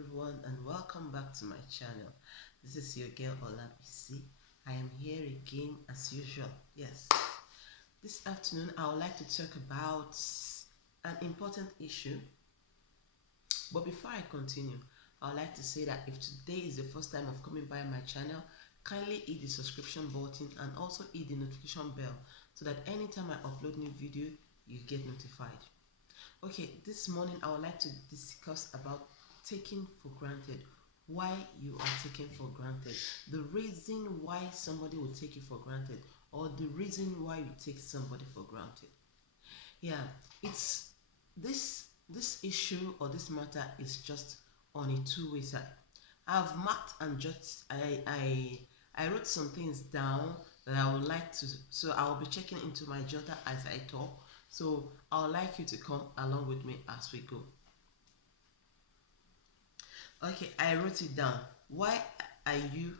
everyone, and welcome back to my channel. This is your girl Olabisi. I am here again as usual. Yes, this afternoon I would like to talk about an important issue. But before I continue, I would like to say that if today is the first time of coming by my channel, kindly hit the subscription button and also hit the notification bell so that anytime I upload new video, you get notified. Okay, this morning I would like to discuss about taking for granted. Why you are taken for granted. The reason why somebody will take you for granted, or the reason why you take somebody for granted. Yeah, it's this issue or this matter is just on a two-way side. I've marked and just I wrote some things down that I would like to, so I will be checking into my jotter as I talk. So I would like you to come along with me as we go. Okay, I wrote it down. Why are you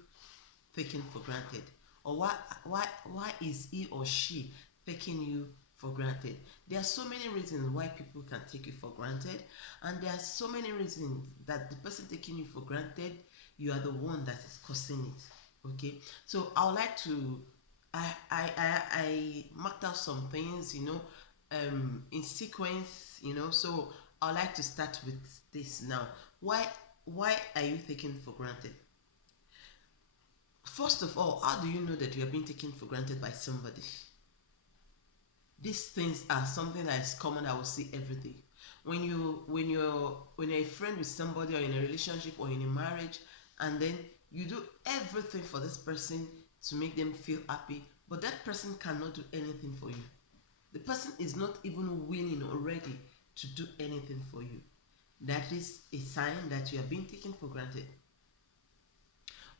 taken for granted? Or why is he or she taking you for granted? There are so many reasons why people can take you for granted, and there are so many reasons that the person taking you for granted, you are the one that is causing it. Okay, so I would like to I marked out some things, in sequence, so I would like to start with this now. Why are you taken for granted? First of all, how do you know that you are being taken for granted by somebody? These things are something that is common. I will see every day. When you're a friend with somebody, or in a relationship, or in a marriage, and then you do everything for this person to make them feel happy, but that person cannot do anything for you. The person is not even willing or ready to do anything for you. That is a sign that you are being taken for granted.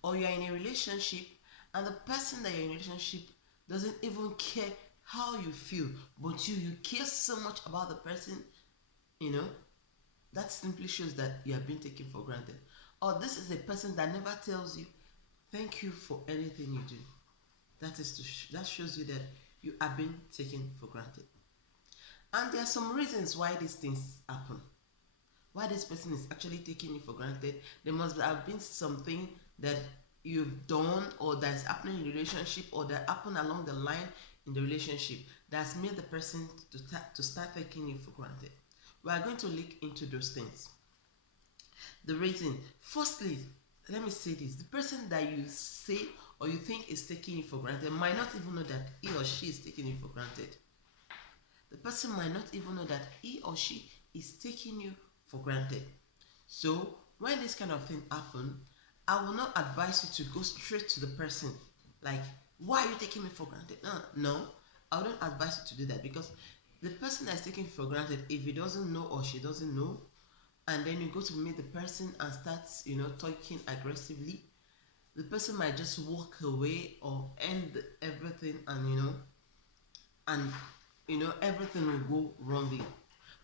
Or you are in a relationship, and the person that you're in a relationship doesn't even care how you feel, but you care so much about the person, you know, that simply shows that you are being taken for granted. Or this is a person that never tells you thank you for anything you do. That shows you that you are being taken for granted. And there are some reasons why these things happen. Why this person is actually taking you for granted. There must have been something that you've done, or that's happening in the relationship, or that happened along the line in the relationship, that's made the person to start taking you for granted. We are going to look into those things. The reason, firstly, let me say this: the person that you say or you think is taking you for granted might not even know that he or she is taking you for granted. The person might not even know that he or she is taking you for granted. So when this kind of thing happen, I will not advise you to go straight to the person, like, why are you taking me for granted? No, I wouldn't advise you to do that, because the person that's taking you for granted, if he doesn't know or she doesn't know, and then you go to meet the person and start, talking aggressively, the person might just walk away or end everything, and everything will go wrongly.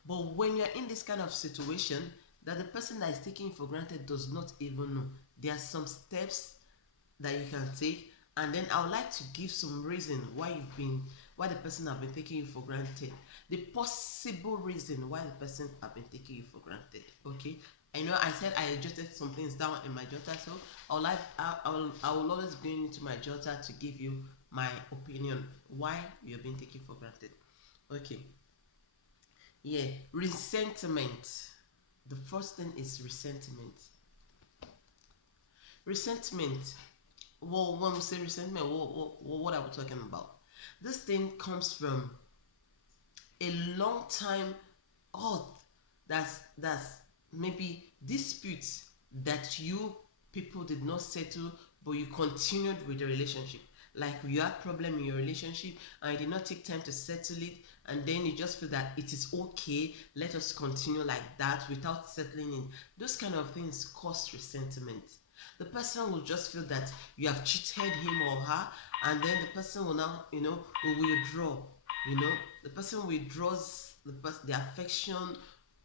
But when you're in this kind of situation that the person that is taking you for granted does not even know, there are some steps that you can take, and then I would like to give some reason why the person have been taking you for granted, the possible reason why the person have been taking you for granted. Okay, I know I said I jotted some things down in my jotter, so I will always go into my jotter to give you my opinion why you're being taken for granted. Okay, yeah, resentment. The first thing is resentment. Resentment. Well, when we say resentment, what are we talking about? This thing comes from a long time old. That's maybe disputes that you people did not settle, but you continued with the relationship. Like, you had problem in your relationship and you did not take time to settle it, and then you just feel that it is okay, let us continue like that without settling in. Those kind of things cause resentment. The person will just feel that you have cheated him or her, and then the person will now, will withdraw. The person withdraws the affection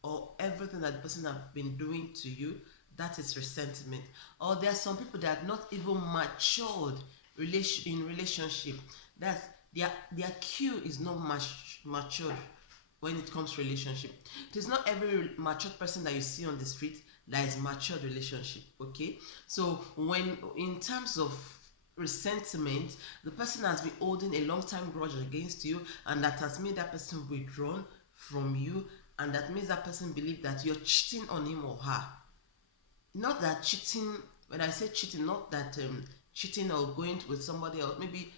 or everything that the person have been doing to you. That is resentment. Or there are some people that are not even matured in relationship. That's their Q is not matured when it comes to relationship. It is not every matured person that you see on the street that is matured relationship. Okay, so when in terms of resentment, the person has been holding a long time grudge against you, and that has made that person withdrawn from you, and that makes that person believe that you're cheating on him or her. Not that cheating, when I say cheating, not that cheating or going with somebody else. Maybe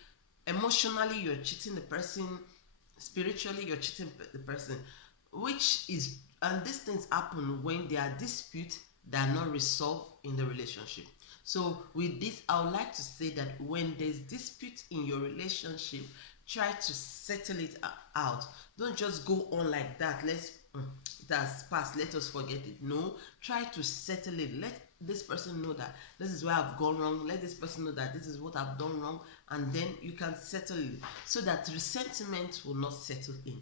emotionally you're cheating the person, spiritually you're cheating the person, which is, and these things happen when there are disputes that are not resolved in the relationship. So with this, I would like to say that when there's dispute in your relationship, try to settle it out. Don't just go on like that. It has passed, let us forget it. No, try to settle it. Let this person know that this is where I've gone wrong. Let this person know that this is what I've done wrong, and then you can settle it so that resentment will not settle in.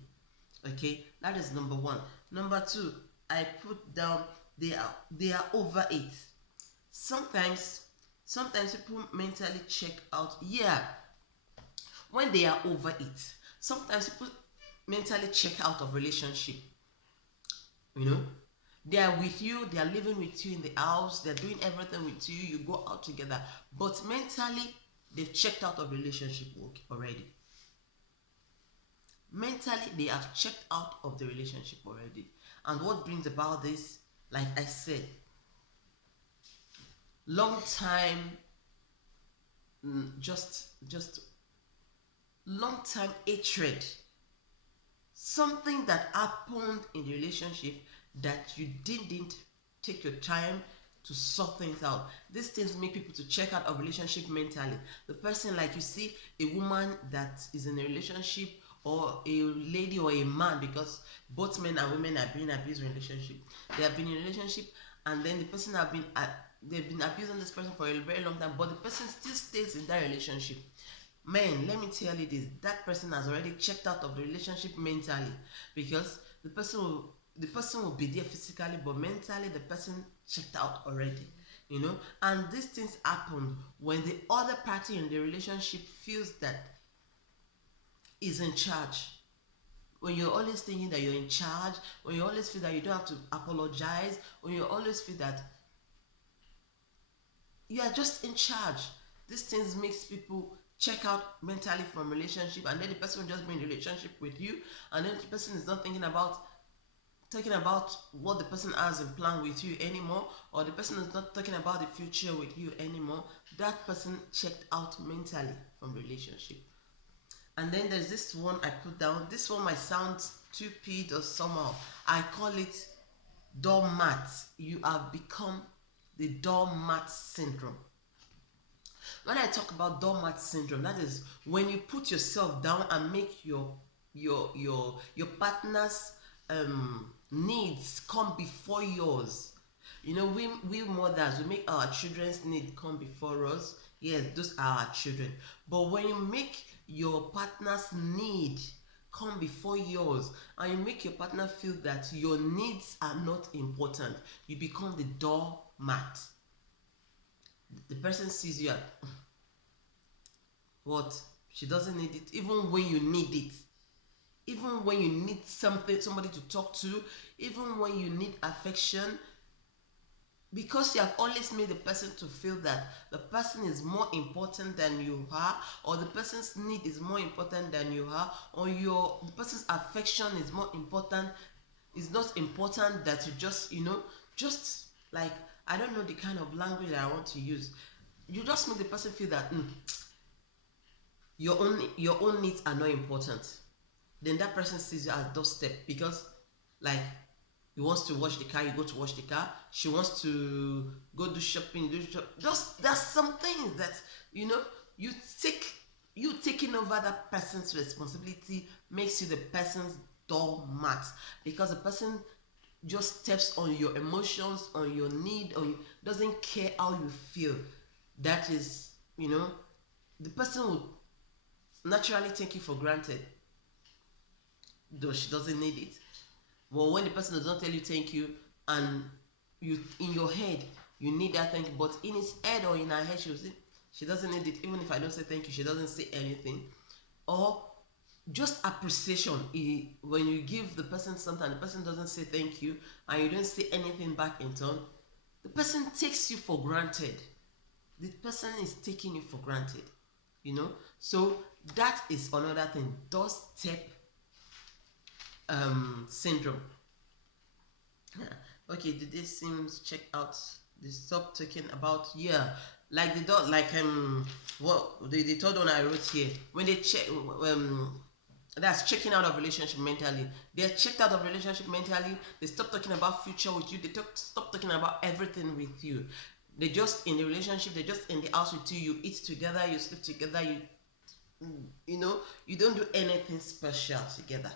Okay, that is number one. Number two, I put down they are over it. Sometimes people mentally check out. Yeah, when they are over it, sometimes people mentally check out of relationship. You know, they are with you, they are living with you in the house, they're doing everything with you, you go out together, but mentally they've checked out of relationship work already. Mentally they have checked out of the relationship already. And what brings about this, like I said, long time, just long time hatred, something that happened in the relationship that you didn't take your time to sort things out. These things make people to check out of relationship mentally. The person, like you see a woman that is in a relationship, or a lady or a man, because both men and women are being abused in relationship. They have been in a relationship, and then the person have been they've been abusing this person for a very long time, but the person still stays in that relationship. Man, let me tell you this, that person has already checked out of the relationship mentally, because the person will be there physically, but mentally the person checked out already. And these things happen when the other party in the relationship feels that is in charge. When you're always thinking that you're in charge, when you always feel that you don't have to apologize, when you always feel that you are just in charge. These things makes people check out mentally from relationship, and then the person will just be in relationship with you, and then the person is not thinking about what the person has in plan with you anymore, or the person is not talking about the future with you anymore. That person checked out mentally from relationship. And then there's this one I put down. This one might sound stupid or somehow. I call it doormat. You have become the doormat syndrome. When I talk about doormat syndrome, that is when you put yourself down and make your partner's needs come before yours. We mothers, we make our children's need come before us. Yes, those are our children. But when you make your partner's need come before yours, and you make your partner feel that your needs are not important, you become the doormat. The person sees you at what? She doesn't need it, even when you need it. Even when you need somebody to talk to, even when you need affection, because you have always made the person to feel that the person is more important than you are, or the person's need is more important than you are, or the person's affection is more important. It's not important that you just like, I don't know the kind of language that I want to use. You just make the person feel that your own needs are not important. Then that person sees you as doorstep, because, like, he wants to wash the car, you go to wash the car. She wants to go do shopping, you do shop. Just there's something that you know you take you taking over that person's responsibility makes you the person's doormat, because the person just steps on your emotions, on your need, or doesn't care how you feel. That is, the person will naturally take you for granted, though she doesn't need it. But when the person does not tell you thank you, and you in your head you need that thank you, but in his head or in her head she will say she doesn't need it. Even if I don't say thank you, she doesn't say anything. Or just appreciation. When you give the person something and the person doesn't say thank you, and you don't say anything back in turn, The person takes you for granted. The person is taking you for granted, you know. So that is another thing, doorstep syndrome. Yeah. Okay, did this seems check out the stop talking about, yeah, like the dot, like what the third one I wrote here, when they check that's checking out of relationship mentally. They're checked out of relationship mentally. They stop talking about future with you. They stop talking about everything with you. They just in the relationship. They're just in the house with you. You eat together. You sleep together. You know, you don't do anything special together.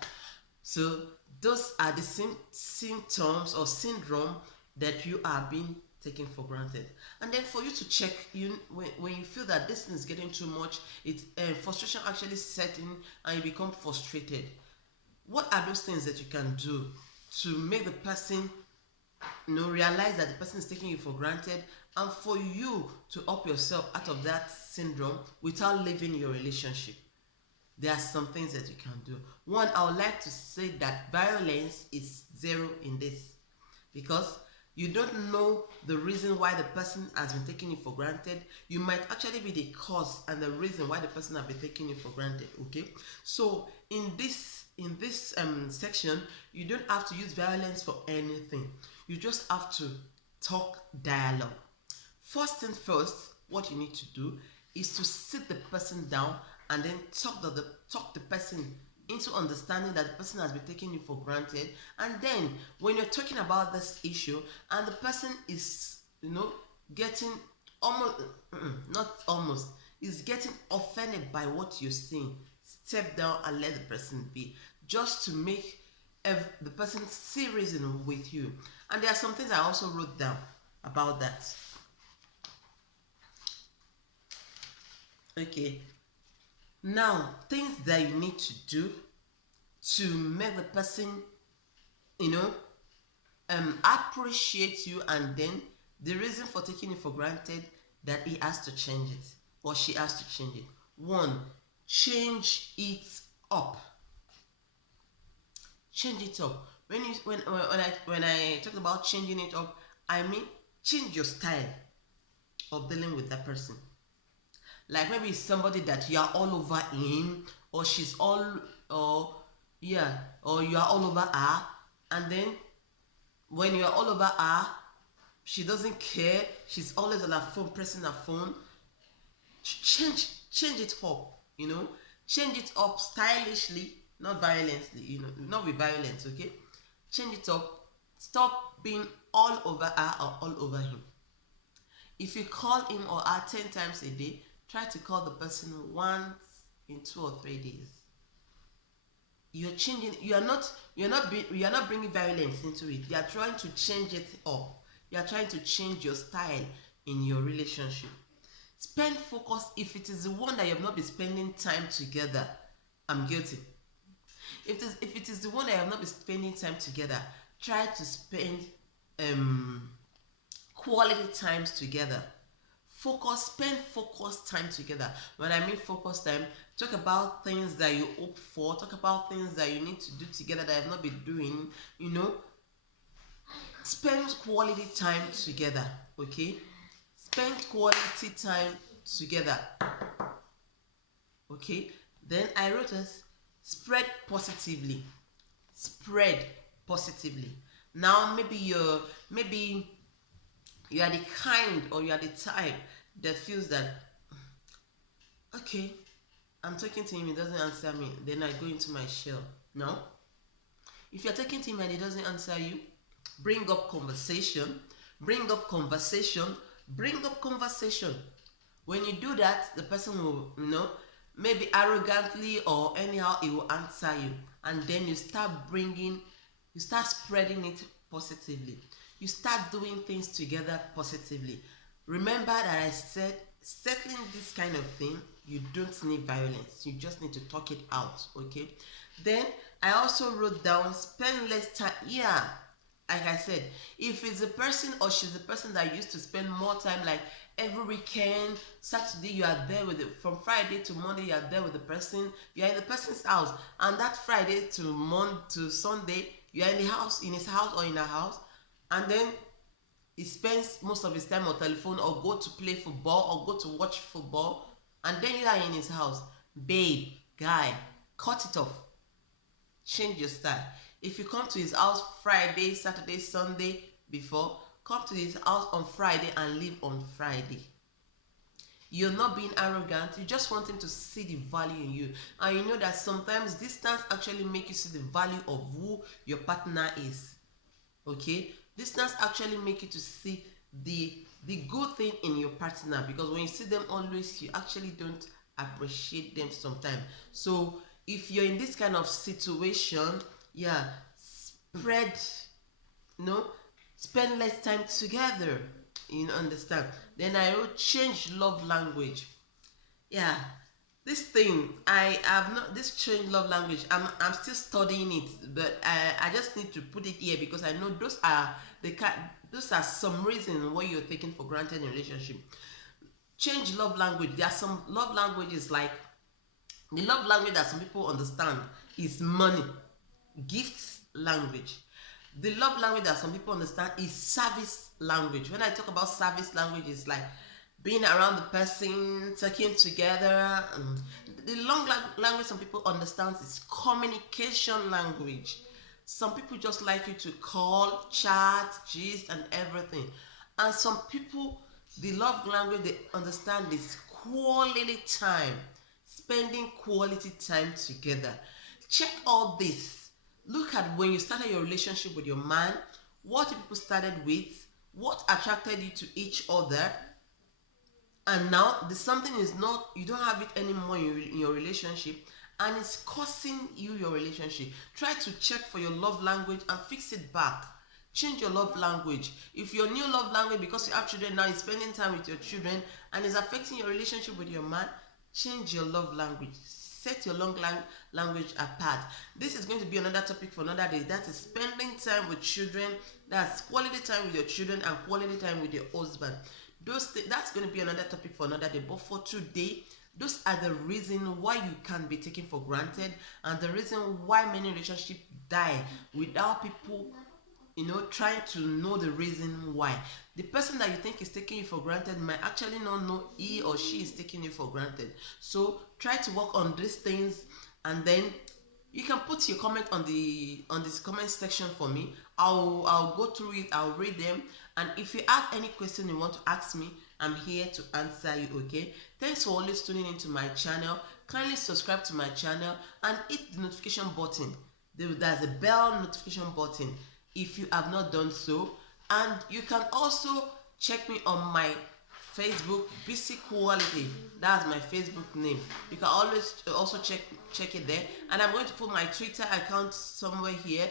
So those are the same symptoms or syndrome that you are being taken for granted. And then for you to check, when you feel that this thing is getting too much, it's frustration actually setting and you become frustrated. What are those things that you can do to make the person, realize that the person is taking you for granted, and for you to up yourself out of that syndrome without leaving your relationship? There are some things that you can do. One, I would like to say that violence is zero in this, because you don't know the reason why the person has been taking you for granted. You might actually be the cause and the reason why the person has been taking you for granted. Okay, so in this section, you don't have to use violence for anything. You just have to talk dialogue. First thing first, what you need to do is to sit the person down and then talk the person into understanding that the person has been taking you for granted. And then when you're talking about this issue and the person is, getting almost, not almost, is getting offended by what you're saying, step down and let the person be, just to make the person see reason with you. And there are some things I also wrote down about that. Okay, now things that you need to do to make the person, you know, appreciate you, and then the reason for taking it for granted, that he has to change it or she has to change it. One, change it up. Change it up. When I talk about changing it up, I mean change your style of dealing with that person. Like maybe it's somebody that you are all over him, or she's all, or yeah, or you are all over her, and then when you are all over her, she doesn't care. She's always on her phone, pressing her phone. Change it up. Change it up stylishly, not violently. Not with violence. Okay, change it up. Stop being all over her or all over him. If you call him or her 10 times a day, try to call the person once in 2 or 3 days. You're changing. You are not bringing violence into it. You are trying to change it up. You are trying to change your style in your relationship. Spend focus. If it is the one that you have not been spending time together, I'm guilty. If it is the one that you have not been spending time together, try to spend um quality times together. Spend focus time together. When I mean focus time, talk about things that you hope for, talk about things that you need to do together that have not been doing. you know Spend quality time together. Okay, spend quality time together. Okay, then I wrote us, spread positively. Spread positively. Now maybe you are the kind, or you are the type that feels that, okay, I'm talking to him, he doesn't answer me, then I go into my shell. No. If you're talking to him and he doesn't answer you, bring up conversation. Bring up conversation. Bring up conversation. When you do that, the person will, maybe arrogantly or anyhow, he will answer you. And then you start spreading it positively. You start doing things together positively. Remember that I said, settling this kind of thing, you don't need violence. You just need to talk it out. Okay. Then I also wrote down, spend less time. Yeah, like I said, if it's a person or she's a person that used to spend more time, like every weekend, Saturday, you are there with it. From Friday to Monday, you are there with the person. You are in the person's house, and that Friday to Sunday, you are in his house or in her house, and then he spends most of his time on telephone or go to play football or go to watch football, and then you are in his house. Babe, guy, cut it off. Change your style. If you come to his house Friday, Saturday, Sunday before, come to his house on Friday and leave on Friday. You're not being arrogant. You just want him to see the value in you. And you know that sometimes distance actually make you see the value of who your partner is. Okay? Distance actually make you to see the good thing in your partner, because when you see them always, you actually don't appreciate them sometimes. So if you're in this kind of situation, yeah, spread, no, spend less time together. You understand? Then I will change love language. Yeah, this thing I have not, this change love language, I'm still studying it, but I just need to put it here because I know those are those are some reasons why you're taken for granted in relationship. Change love language. There are some love languages, like the love language that some people understand is money, gifts language. The love language that some people understand is service language. When I talk about service language, it's like being around the person, talking together. The language some people understand is communication language. Some people just like you to call, chat, gist, and everything. And some people, the love language they understand is quality time, spending quality time together. Check all this. Look at when you started your relationship with your man, what people started with, what attracted you to each other, and now the something is not, you don't have it anymore in your relationship, and it's costing you your relationship. Try to check for your love language and fix it back. Change your love language. If your new love language, because you have children now, is spending time with your children and is affecting your relationship with your man, change your love language. Set your language apart. This is going to be another topic for another day. That is spending time with children. That's quality time with your children and quality time with your husband. That's going to be another topic for another day. But for today, those are the reasons why you can be taken for granted, and the reason why many relationships die without people, trying to know the reason why. The person that you think is taking you for granted might actually not know he or she is taking you for granted. So try to work on these things, and then you can put your comment on this comment section for me. I'll go through it, I'll read them, and if you have any question you want to ask me, I'm here to answer you. Okay, thanks for always tuning into my channel. Kindly subscribe to my channel and hit the notification button. There's a bell notification button if you have not done so, and you can also check me on my Facebook, BC Quality. That's my Facebook name. You can always also check it there, and I'm going to put my Twitter account somewhere here,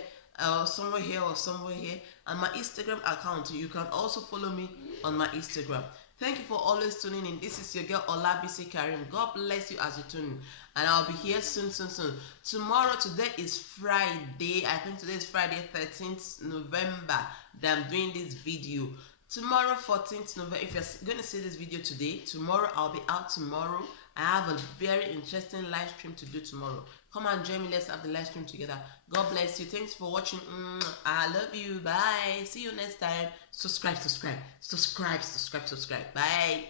somewhere here, or somewhere here, and my Instagram account. You can also follow me on my Instagram. Thank you for always tuning in. This is your girl Olabisi Karim. God bless you as you tune in, and I'll be here soon. Tomorrow, today is Friday. I think today is Friday, 13th November that I'm doing this video. Tomorrow, 14th November, if you're going to see this video today, tomorrow I'll be out tomorrow. I have a very interesting live stream to do tomorrow. Come and join me. Let's have the live stream together. God bless you. Thanks for watching. I love you. Bye. See you next time. Subscribe. Bye.